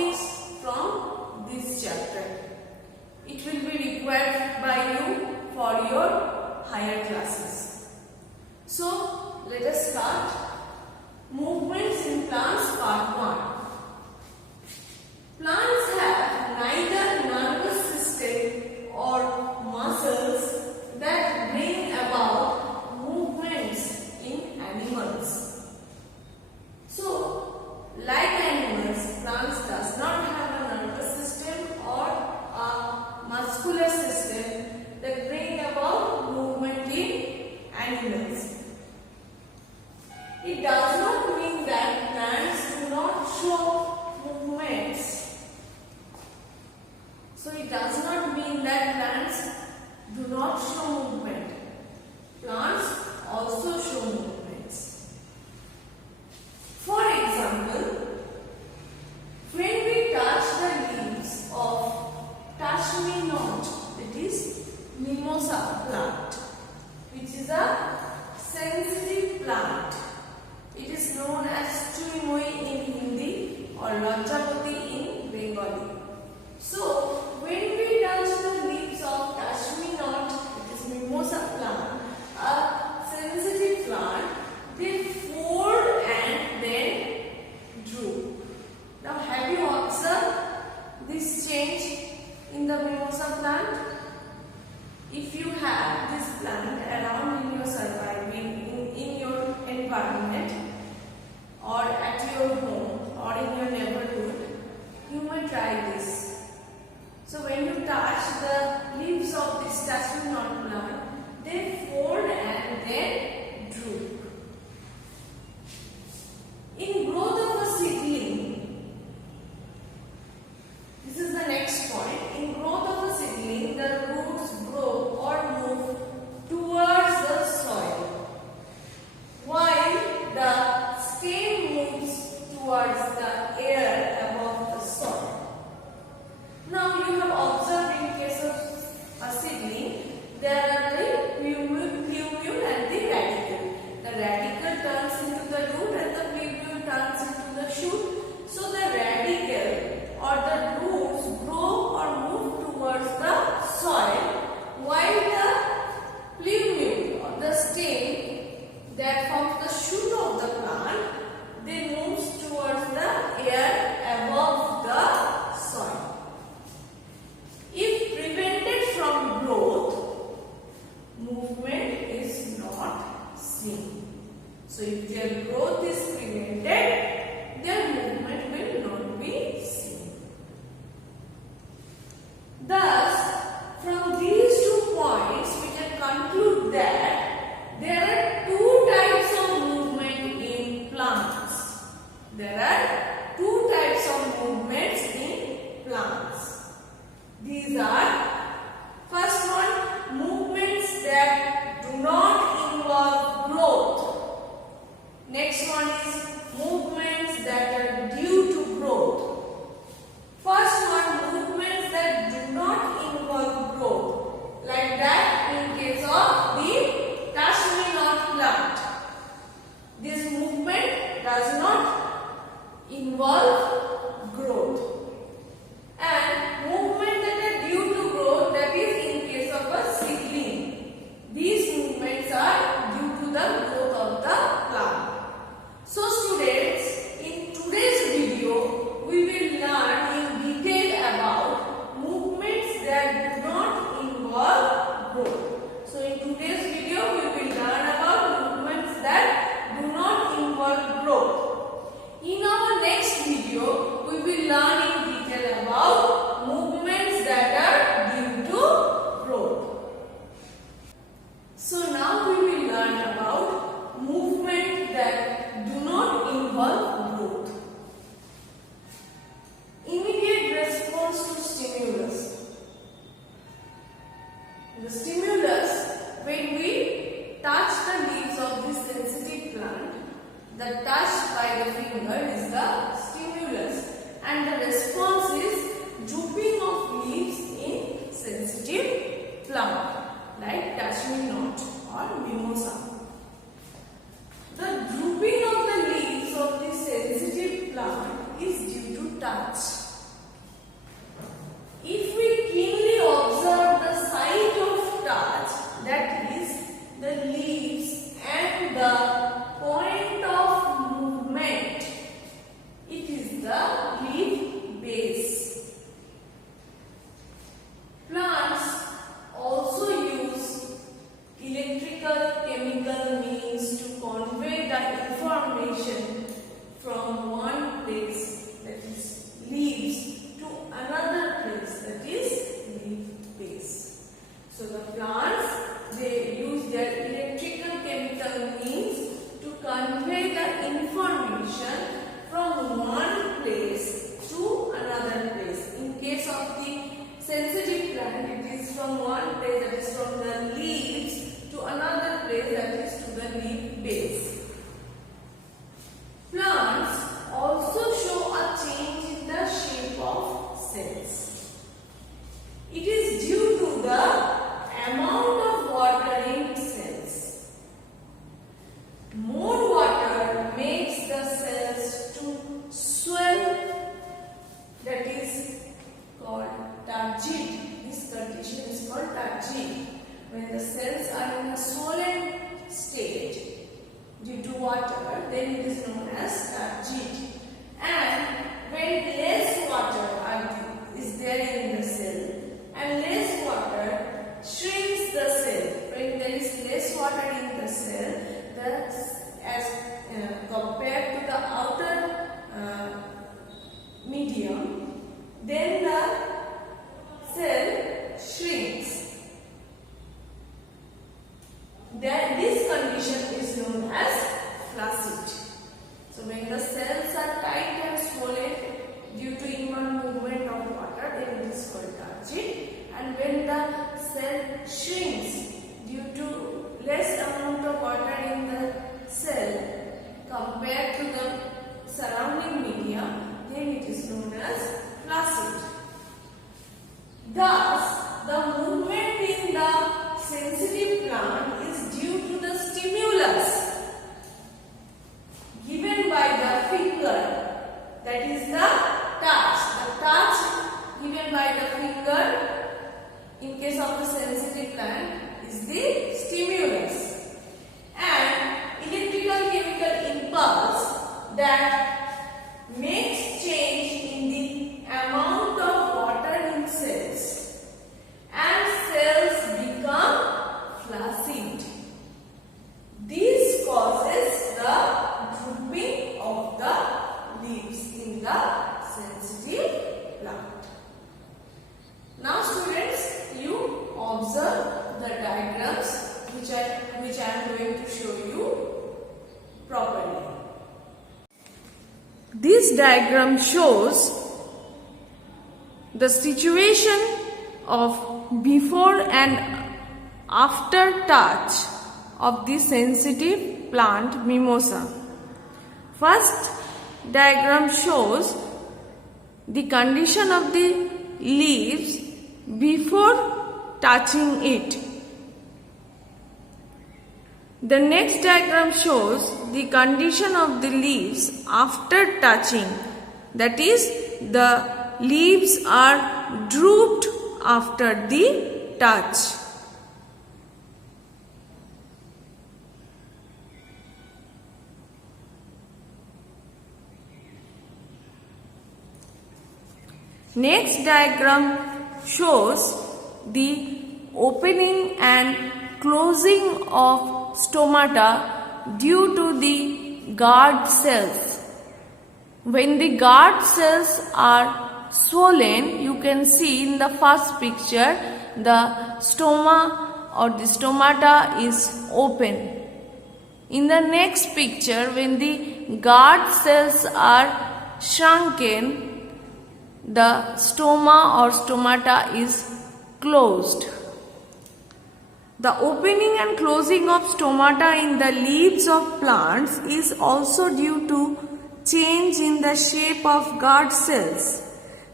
topics from this chapter. It will be required by you for your higher classes. So, let us start. Movements in plants, part 1. Plants have neither nervous system or muscles that bring about movements in animals. So, like animals, plants does not have a nervous system or a muscular system that bring about movement in animals. It does not mean that plants do not show movements. So it does not mean that plants do not show movement. Plants also show movements. For example, when we touch the leaves of touch me not, it is mimosa plant, which is a sensitive plant. It is known as Chui in Hindi or Lajjapati in Bengali. So, when we touch the leaves of touch me not, it is mimosa plant, a sensitive plant, they fold and then droop. Now, have you observed this change in the mimosa plant? If you have this plant around in your surrounding, in that is called turgid. This condition is called turgid. When the cells are in a swollen state due to water, then it is known as turgid. And when less water is there in the cell and less water shrinks the cell. When there is less water in the cell, as compared to the outer medium, then the cell shrinks. This condition is known as flaccid. So when the cells are tight and swollen due to inward movement of water, then it is called turgid. And when the cell shrinks due to less amount of water in the cell compared to the surrounding medium, then it is known as flaccid. Thus, the movement in the sensitive plant is due to the stimulus given by the finger, that is the touch. The touch given by the finger in case of the sensitive plant is the stimulus, and electrical chemical impulse that makes change in the amount of water in cells, and cells become flaccid. This causes the drooping of the leaves in the sensitive plant. Now students, you observe the diagrams which I am going to show you properly. This diagram shows the situation of before and after touch of the sensitive plant mimosa. First diagram shows the condition of the leaves before touching it. The next diagram shows the condition of the leaves after touching, that is, the leaves are drooped after the touch. Next diagram shows the opening and closing of stomata due to the guard cells. When the guard cells are swollen, you can see in the first picture the stoma or the stomata is open. In the next picture, when the guard cells are shrunken, the stoma or stomata is closed. The opening and closing of stomata in the leaves of plants is also due to change in the shape of guard cells.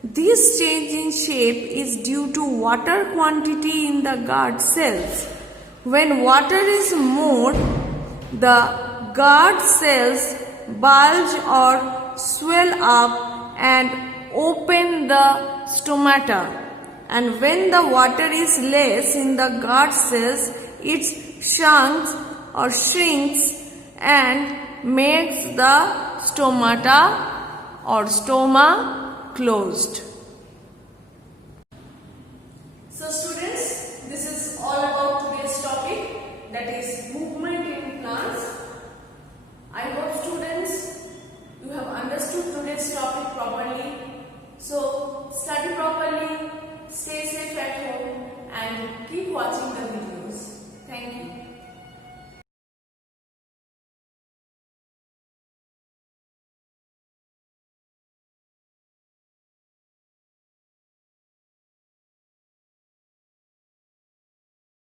This change in shape is due to water quantity in the guard cells. When water is more, the guard cells bulge or swell up and open the stomata, and when the water is less in the guard cells, it shrinks and makes the stomata or stoma closed.